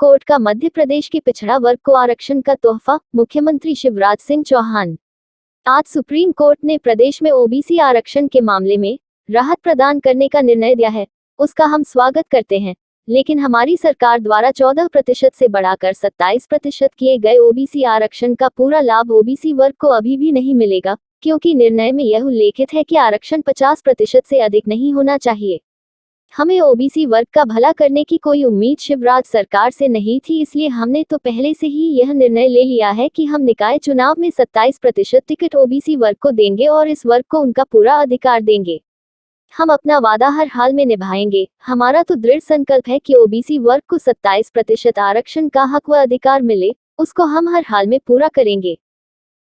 Court का मध्य प्रदेश के पिछड़ा वर्ग को आरक्षण का तोहफा, मुख्यमंत्री शिवराज सिंह चौहान। आज सुप्रीम कोर्ट ने प्रदेश में ओबीसी आरक्षण के मामले में राहत प्रदान करने का निर्णय दिया है। उसका हम स्वागत करते हैं, लेकिन हमारी सरकार द्वारा 14% से बढ़ाकर 27% किए गए ओबीसी आरक्षण का पूरा लाभ ओबीसी वर्ग को अभी भी नहीं मिलेगा, क्योंकि निर्णय में यह उल्लेखित है कि आरक्षण 50% से अधिक नहीं होना चाहिए। हमें ओबीसी वर्ग का भला करने की कोई उम्मीद शिवराज सरकार से नहीं थी, इसलिए हमने तो पहले से ही यह निर्णय ले लिया है कि हम निकाय चुनाव में 27% टिकट ओबीसी वर्ग को देंगे और इस वर्ग को उनका पूरा अधिकार देंगे। हम अपना वादा हर हाल में निभाएंगे। हमारा तो दृढ़ संकल्प है कि ओबीसी वर्ग को 27% आरक्षण का हक व अधिकार मिले, उसको हम हर हाल में पूरा करेंगे।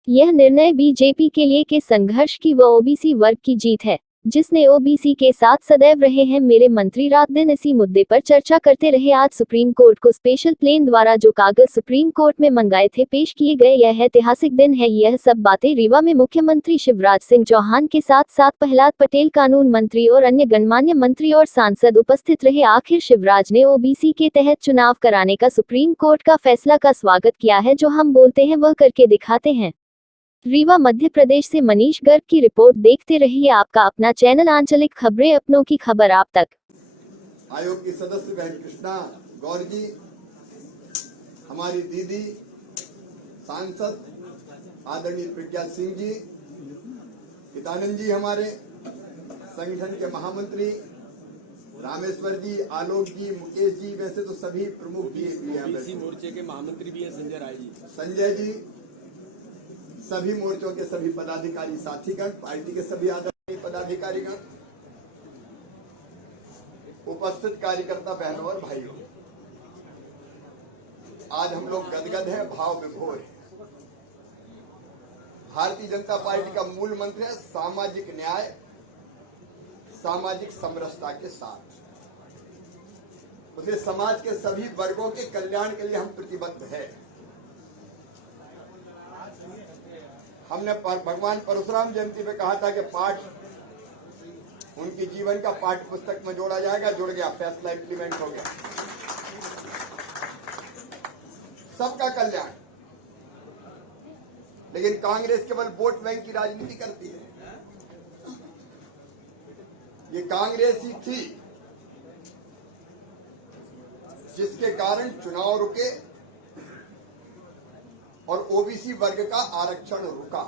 यह निर्णय बीजेपी के लिए के संघर्ष की व ओबीसी वर्ग की जीत है, जिसने ओबीसी के साथ सदैव रहे हैं। मेरे मंत्री रात दिन इसी मुद्दे पर चर्चा करते रहे। आज सुप्रीम कोर्ट को स्पेशल प्लेन द्वारा जो कागज सुप्रीम कोर्ट में मंगाए थे पेश किए गए। यह ऐतिहासिक दिन है। यह सब बातें रीवा में मुख्यमंत्री शिवराज सिंह चौहान के साथ साथ प्रहलाद पटेल कानून मंत्री और अन्य गणमान्य मंत्री और सांसद उपस्थित रहे। आखिर शिवराज ने ओबीसी के तहत चुनाव कराने का सुप्रीम कोर्ट का फैसला का स्वागत किया है। जो हम बोलते हैं वह करके दिखाते हैं। रीवा मध्य प्रदेश से मनीष गर्ग की रिपोर्ट। देखते रहिए आपका अपना चैनल आंचलिक खबरें, अपनों की खबर आप तक। आयोग की सदस्य बहन कृष्णा गौर जी, हमारी दीदी सांसद आदरणीय प्रज्ञा सिंह जी, हितानंद जी, हमारे संगठन के महामंत्री रामेश्वर जी, आलोक जी, मुकेश जी, वैसे तो सभी प्रमुख जी मोर्चे के महामंत्री भी हैं, संजय राय जी, संजय जी, सभी मोर्चों के सभी पदाधिकारी साथीगण, पार्टी के सभी आदरणीय पदाधिकारीगण, उपस्थित कार्यकर्ता बहनों और भाइयों, आज हम लोग गदगद हैं, भाव विभोर हैं। भारतीय जनता पार्टी का मूल मंत्र है सामाजिक न्याय, सामाजिक समरसता के साथ। उसमें समाज के सभी वर्गों के कल्याण के लिए हम प्रतिबद्ध हैं। हमने भगवान परशुराम जयंती पे कहा था कि पाठ उनके जीवन का पाठ्य पुस्तक में जोड़ा जाएगा। जुड़ गया, फैसला इंप्लीमेंट हो गया। सबका कल्याण। लेकिन कांग्रेस केवल वोट बैंक की राजनीति करती है। ये कांग्रेस ही थी जिसके कारण चुनाव रुके और ओबीसी वर्ग का आरक्षण रुका।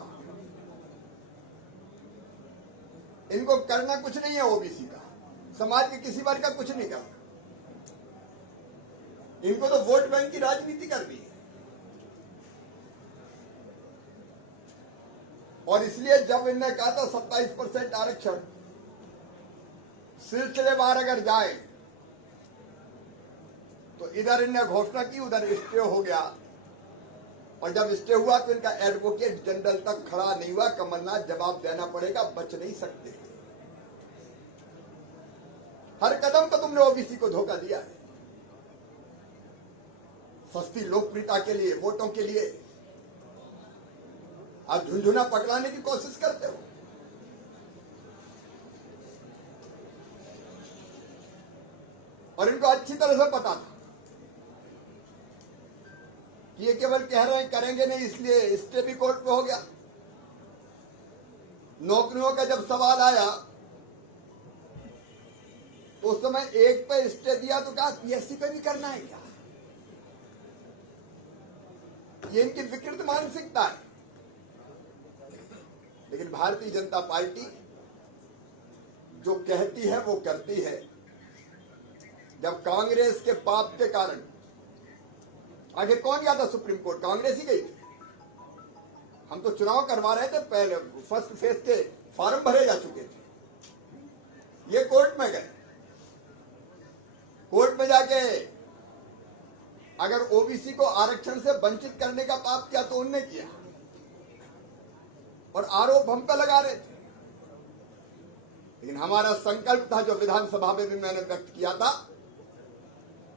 इनको करना कुछ नहीं है, ओबीसी का, समाज के किसी वर्ग का कुछ नहीं करना। इनको तो वोट बैंक की राजनीति करनी है। और इसलिए जब इन्होंने कहा था 27% आरक्षण, सिलसिलेवार अगर जाए तो इधर इन्होंने घोषणा की, उधर स्टे हो गया। और जब स्टे हुआ तो इनका एडवोकेट जनरल तक खड़ा नहीं हुआ। कमलनाथ जवाब देना पड़ेगा, बच नहीं सकते। हर कदम पर तुमने ओबीसी को धोखा दिया है। सस्ती लोकप्रियता के लिए, वोटों के लिए आप झुंझुना पकड़ाने की कोशिश करते हो। और इनको अच्छी तरह से पता था ये केवल कह रहे हैं करेंगे नहीं, इसलिए स्टे भी कोर्ट में हो गया। नौकरियों का जब सवाल आया तो उस समय एक पे स्टे दिया तो कहा पीएससी पे भी करना है क्या? ये इनकी विकृत मानसिकता है। लेकिन भारतीय जनता पार्टी जो कहती है वो करती है। जब कांग्रेस के पाप के कारण आगे कौन गया था सुप्रीम कोर्ट? कांग्रेस ही गई थी। हम तो चुनाव करवा रहे थे, पहले फर्स्ट फेज के फॉर्म भरे जा चुके थे। ये कोर्ट में गए। कोर्ट में जाके अगर ओबीसी को आरक्षण से वंचित करने का पाप किया तो उनने किया, और आरोप हम पे लगा रहे थे। लेकिन हमारा संकल्प था, जो विधानसभा में भी मैंने व्यक्त किया था,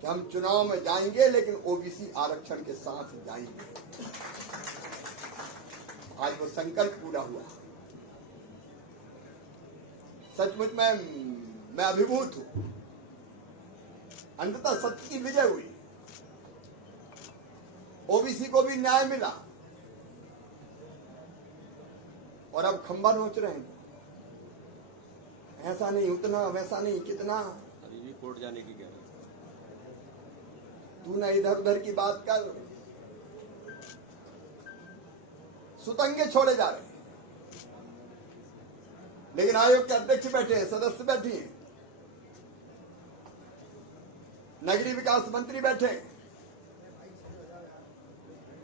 कि हम चुनाव में जाएंगे लेकिन ओबीसी आरक्षण के साथ जाएंगे। आज वो संकल्प पूरा हुआ। सचमुच मैं अभिभूत हूं। अंततः सत्य की विजय हुई। ओबीसी को भी न्याय मिला और अब खंबा नोच रहे हैं, ऐसा नहीं उतना, वैसा नहीं कितना। अभी भी कोर्ट जाने की कह रहे हैं। तू ना इधर उधर की बात कर, सुतंगे छोड़े जा रहे हैं। लेकिन आयोग के अध्यक्ष बैठे हैं, सदस्य बैठी हैं, नगरीय विकास मंत्री बैठे हैं।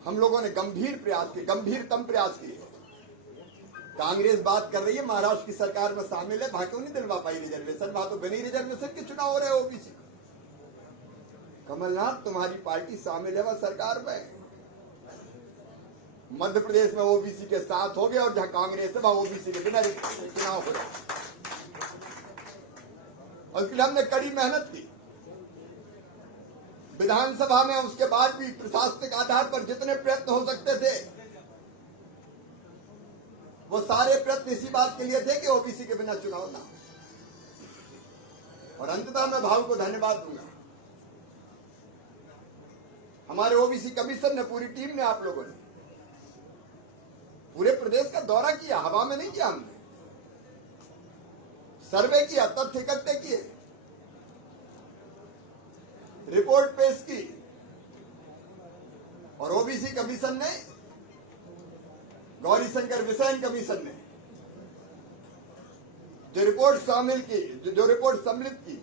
हम लोगों ने गंभीर प्रयास किए, गंभीरतम प्रयास किए। कांग्रेस बात कर रही है महाराष्ट्र की सरकार में शामिल है, वहां क्यों नहीं दिलवा पाई रिजर्वेशन? वहां तो बिना रिजर्वेशन के चुनाव हो रहे हैं ओबीसी। कमलनाथ तुम्हारी पार्टी शामिल है वह सरकार में। मध्य प्रदेश में ओबीसी के साथ हो गए और जहां कांग्रेस है वहां ओबीसी के बिना चुनाव हो रहे। और इसके लिए हमने कड़ी मेहनत की विधानसभा में। उसके बाद भी प्रशासनिक आधार पर जितने प्रयत्न हो सकते थे वो सारे प्रयत्न इसी बात के लिए थे कि ओबीसी के बिना चुनाव ना। और अंततः मैं भाव को धन्यवाद दूंगा हमारे ओबीसी कमीशन ने, पूरी टीम ने, आप लोगों ने पूरे प्रदेश का दौरा किया। हवा में नहीं किया हमने, सर्वे किया, तथ्य इकट्ठे किए, रिपोर्ट पेश की। और ओबीसी कमीशन ने, गौरीशंकर बिसेन कमीशन ने जो रिपोर्ट शामिल की, जो रिपोर्ट सबमिट की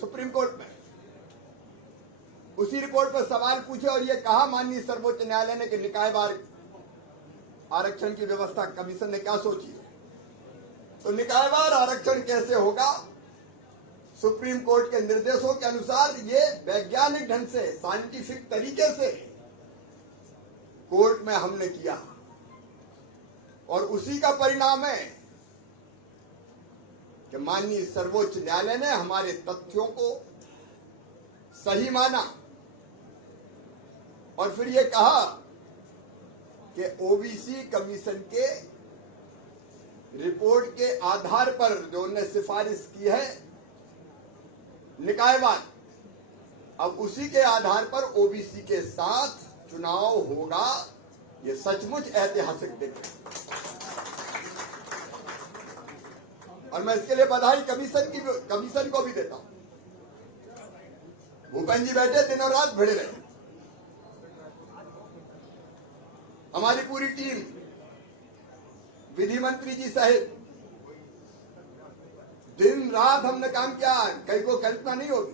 सुप्रीम कोर्ट में, उसी रिपोर्ट पर सवाल पूछे और ये कहा माननीय सर्वोच्च न्यायालय ने कि निकायवार आरक्षण की व्यवस्था कमीशन ने क्या सोची है। तो निकायवार आरक्षण कैसे होगा? सुप्रीम कोर्ट के निर्देशों के अनुसार ये वैज्ञानिक ढंग से, साइंटिफिक तरीके से कोर्ट में हमने किया और उसी का परिणाम है कि माननीय सर्वोच्च न्यायालय ने हमारे तथ्यों को सही माना और फिर ये कहा कि ओबीसी कमीशन के रिपोर्ट के आधार पर जो उन्होंने सिफारिश की है निकायवार, अब उसी के आधार पर ओबीसी के साथ चुनाव होगा। ये सचमुच ऐतिहासिक दिन है और मैं इसके लिए बधाई कमीशन को भी देता हूं। भूपेंद्र जी बैठे दिनों रात भिड़े रहे, हमारी पूरी टीम, विधि मंत्री जी सहित दिन रात हमने काम किया। कहीं को कल्पना नहीं होगी।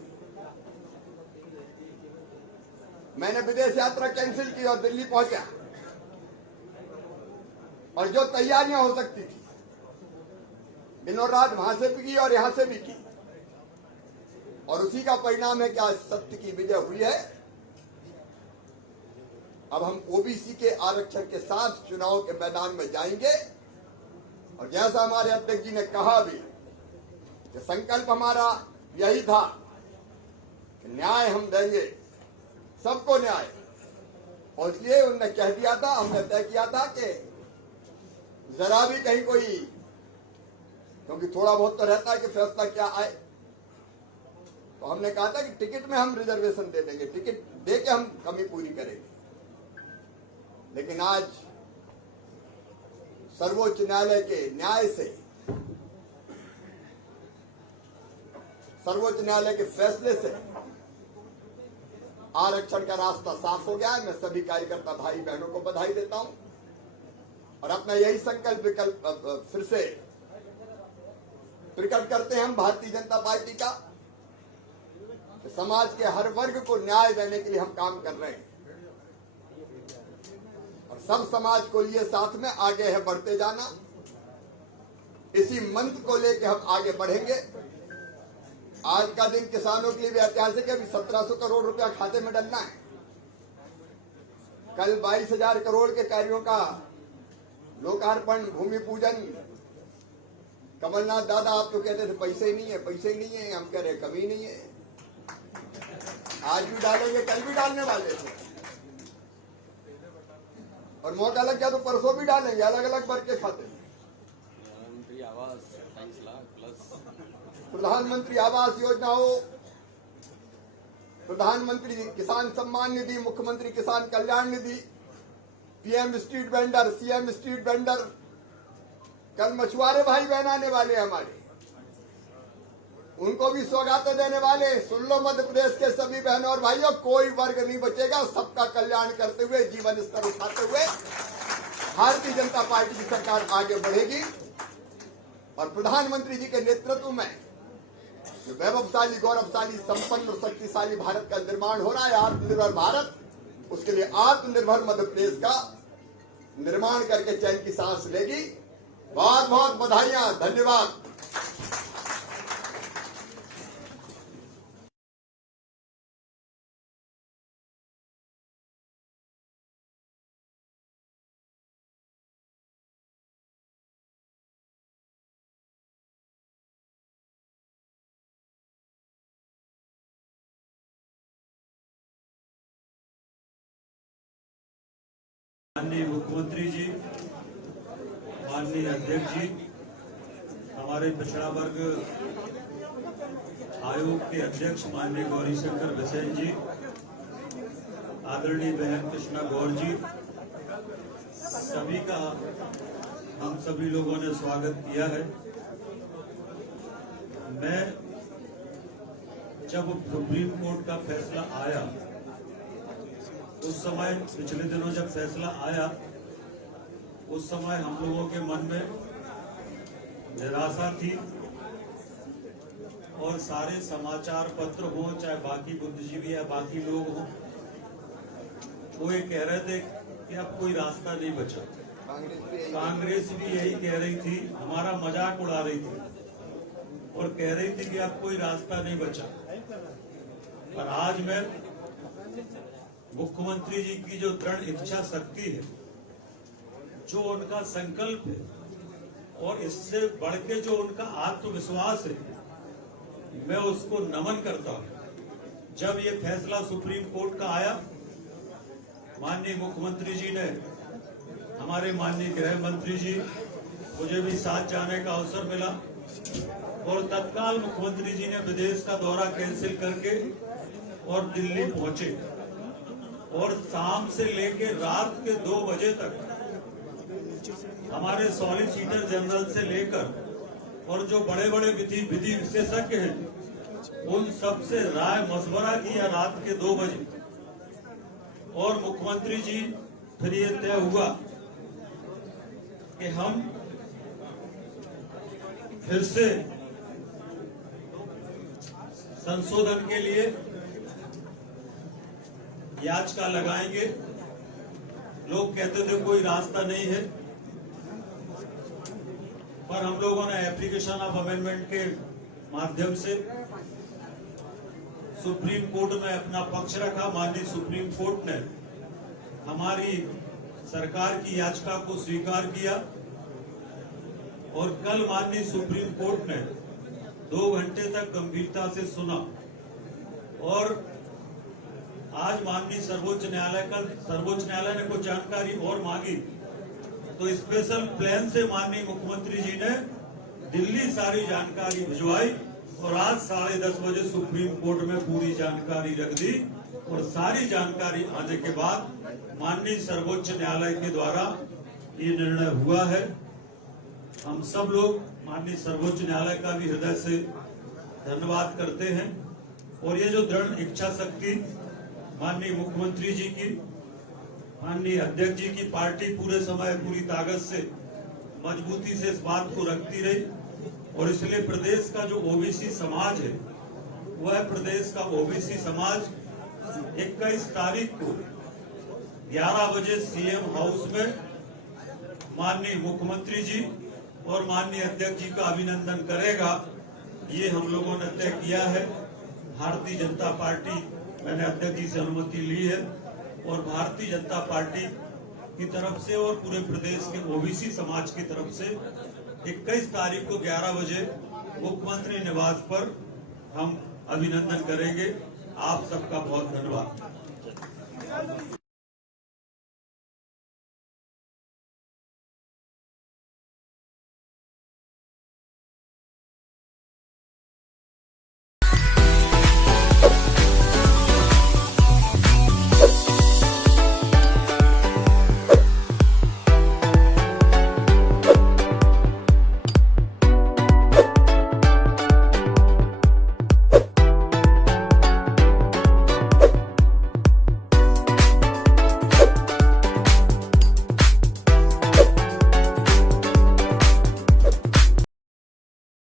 मैंने विदेश यात्रा कैंसिल की और दिल्ली पहुंचा और जो तैयारियां हो सकती थी दिनों रात वहां से भी की और यहां से भी की और उसी का परिणाम है कि आज सत्य की विजय हुई है। अब हम ओबीसी के आरक्षण के साथ चुनाव के मैदान में जाएंगे और जैसा हमारे अध्यक्ष जी ने कहा भी कि संकल्प हमारा यही था कि न्याय हम देंगे, सबको न्याय। और इसलिए उन्होंने कह दिया था, हमने तय किया था कि जरा भी कहीं कोई, क्योंकि थोड़ा बहुत तो रहता है कि फैसला क्या आए, तो हमने कहा था कि टिकट में हम रिजर्वेशन दे देंगे, टिकट दे के हम कमी पूरी करेंगे। लेकिन आज सर्वोच्च न्यायालय के न्याय से, सर्वोच्च न्यायालय के फैसले से आरक्षण का रास्ता साफ हो गया है। मैं सभी कार्यकर्ता भाई बहनों को बधाई देता हूं और अपना यही संकल्प विकल्प फिर से प्रकट करते हैं हम भारतीय जनता पार्टी का कि समाज के हर वर्ग को न्याय देने के लिए हम काम कर रहे हैं और सब समाज को लिए साथ में आगे है बढ़ते जाना। इसी मंत्र को लेकर हम आगे बढ़ेंगे। आज का दिन किसानों के लिए भी ऐतिहासिक है। अभी 1700 करोड़ रुपया खाते में डलना है। कल 22,000 करोड़ के कार्यों का लोकार्पण, भूमि पूजन। कमलनाथ दादा आप तो कहते थे पैसे ही नहीं है, पैसे ही नहीं है, हम कह रहे कमी नहीं है। आज भी डालेंगे, कल भी डालने वाले थे और मौका लग गया तो परसों भी डालेंगे, अलग अलग वर्ग के खाते में। प्रधानमंत्री आवास 28 लाख प्लस प्रधानमंत्री आवास योजना हो, प्रधानमंत्री किसान सम्मान निधि, मुख्यमंत्री किसान कल्याण निधि, PM street vendor, CM street vendor, कल मछुआरे भाई बहन आने वाले हमारे, उनको भी सौगातें देने वाले। सुन लो मध्य प्रदेश के सभी बहनों और भाइयों, कोई वर्ग नहीं बचेगा। सबका कल्याण करते हुए, जीवन स्तर उठाते हुए भारतीय जनता पार्टी की सरकार आगे बढ़ेगी और प्रधानमंत्री जी के नेतृत्व में जो वैभवशाली, गौरवशाली, संपन्न और शक्तिशाली भारत का निर्माण हो रहा है, आत्मनिर्भर भारत, उसके लिए आत्मनिर्भर मध्य प्रदेश का निर्माण करके चैन की सांस लेगी। बहुत बहुत बधाइयां, धन्यवाद। माननीय मुख्यमंत्री जी, माननीय अध्यक्ष जी, हमारे पिछड़ा वर्ग आयोग के अध्यक्ष माननीय गौरीशंकर बिसेन जी, आदरणीय बहन कृष्णा गौर जी, सभी का हम सभी लोगों ने स्वागत किया है। मैं जब सुप्रीम कोर्ट का फैसला आया, उस समय पिछले दिनों जब फैसला आया, उस समय हम लोगों के मन में निराशा थी और सारे समाचार पत्र हो, चाहे बाकी बुद्धिजीवी या बाकी लोग हो, वो ये कह रहे थे कि अब कोई रास्ता नहीं बचा। कांग्रेस भी यही कह रही थी, हमारा मजाक उड़ा रही थी और कह रही थी कि अब कोई रास्ता नहीं बचा। पर आज मैं मुख्यमंत्री जी की जो दृढ़ इच्छा शक्ति है, जो उनका संकल्प है और इससे बढ़ के जो उनका आत्मविश्वास है, मैं उसको नमन करता हूं। जब ये फैसला सुप्रीम कोर्ट का आया, माननीय मुख्यमंत्री जी ने, हमारे माननीय गृह मंत्री जी, मुझे भी साथ जाने का अवसर मिला और तत्काल मुख्यमंत्री जी ने विदेश का दौरा कैंसिल करके और दिल्ली पहुंचे और शाम से लेकर रात के 2 बजे तक हमारे सॉलिसिटर जनरल से लेकर और जो बड़े बड़े विधि विशेषज्ञ हैं, उन सब से राय मशवरा किया रात के 2 बजे। और मुख्यमंत्री जी फिर ये तय हुआ कि हम फिर से संशोधन के लिए याचिका लगाएंगे। लोग कहते थे कोई रास्ता नहीं है, पर हम लोगों ने एप्लीकेशन ऑफ अमेंडमेंट के माध्यम से सुप्रीम कोर्ट में अपना पक्ष रखा। माननीय सुप्रीम कोर्ट ने हमारी सरकार की याचिका को स्वीकार किया और कल माननीय सुप्रीम कोर्ट ने 2 घंटे तक गंभीरता से सुना और आज माननीय सर्वोच्च न्यायालय ने कुछ जानकारी और मांगी, तो स्पेशल प्लान से माननीय मुख्यमंत्री जी ने दिल्ली सारी जानकारी भिजवाई और आज 10:30 बजे सुप्रीम कोर्ट में पूरी जानकारी रख दी और सारी जानकारी आने के बाद माननीय सर्वोच्च न्यायालय के द्वारा ये निर्णय हुआ है। हम सब लोग माननीय सर्वोच्च न्यायालय का भी हृदय से धन्यवाद करते हैं और ये जो दृढ़ इच्छा शक्ति माननीय मुख्यमंत्री जी की, माननीय अध्यक्ष जी की पार्टी पूरे समय पूरी ताकत से मजबूती से इस बात को रखती रही और इसलिए प्रदेश का जो ओबीसी समाज है, वह प्रदेश का ओबीसी समाज 21 तारीख को 11 बजे सीएम हाउस में माननीय मुख्यमंत्री जी और माननीय अध्यक्ष जी का अभिनंदन करेगा। ये हम लोगों ने तय किया है। भारतीय जनता पार्टी, मैंने अध्यक्ष जी से अनुमति ली है और भारतीय जनता पार्टी की तरफ से और पूरे प्रदेश के ओबीसी समाज की तरफ से 21 तारीख को 11 बजे मुख्यमंत्री निवास पर हम अभिनंदन करेंगे। आप सबका बहुत धन्यवाद।